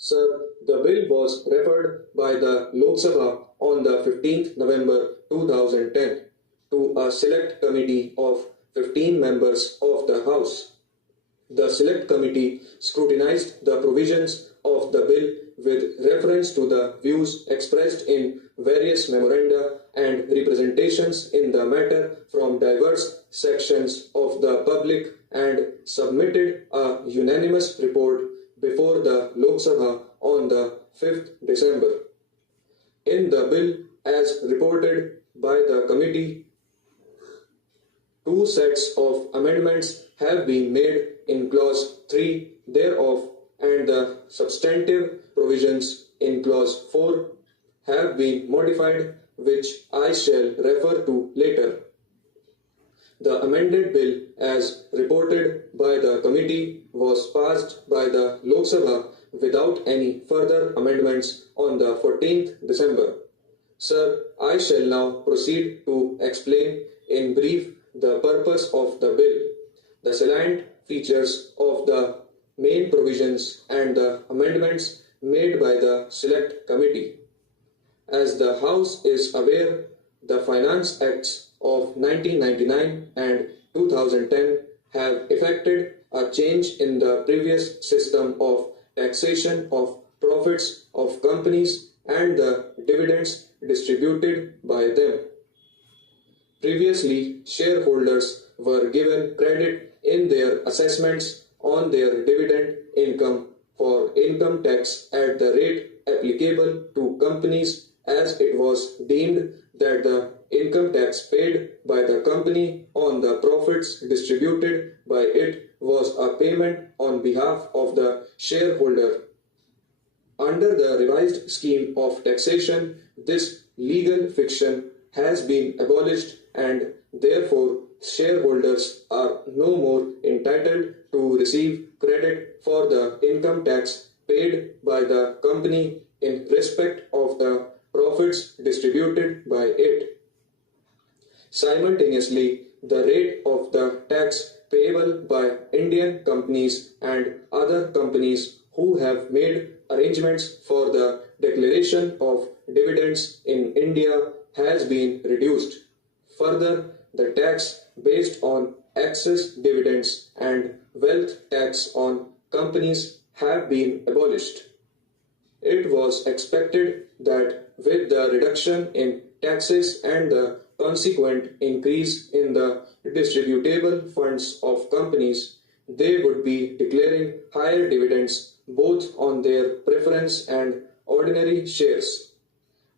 Sir, the bill was referred by the Lok Sabha on the 15th November 2010 to a select committee of 15 members of the House. The Select Committee scrutinized the provisions of the bill with reference to the views expressed in various memoranda and representations in the matter from diverse sections of the public and submitted a unanimous report before the Lok Sabha on the 5th December. In the bill, as reported by the committee, two sets of amendments have been made in Clause 3 thereof, and the substantive provisions in Clause 4 have been modified, which I shall refer to later. The amended bill, as reported by the committee, was passed by the Lok Sabha without any further amendments on the 14th December. Sir, I shall now proceed to explain in brief the purpose of the bill, the salient features of the main provisions, and the amendments made by the Select Committee. As the House is aware, the Finance Acts of 1999 and 2010 have effected a change in the previous system of taxation of profits of companies and the dividends distributed by them. Previously, shareholders were given credit in their assessments on their dividend income for income tax at the rate applicable to companies, as it was deemed that the income tax paid by the company on the profits distributed by it was a payment on behalf of the shareholder. Under the revised scheme of taxation, this legal fiction has been abolished, and therefore shareholders are no more entitled to receive credit for the income tax paid by the company in respect of the profits distributed by it. Simultaneously, the rate of the tax payable by Indian companies and other companies who have made arrangements for the declaration of dividends in India has been reduced. Further, the tax based on excess dividends and wealth tax on companies have been abolished. It was expected that with the reduction in taxes and the consequent increase in the distributable funds of companies, they would be declaring higher dividends both on their preference and ordinary shares.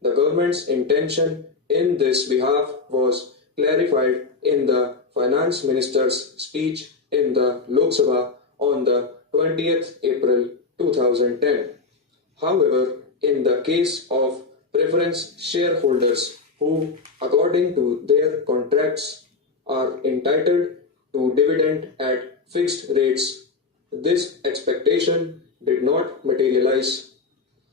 The government's intention in this behalf was clarified in the Finance Minister's speech in the Lok Sabha on the 20th April 2010. However, in the case of preference shareholders who, according to their contracts, are entitled to dividend at fixed rates, this expectation did not materialize.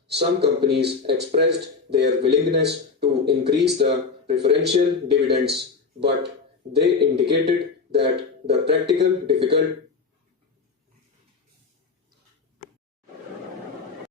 Some companies expressed their willingness to increase the preferential dividends, but they indicated that the practical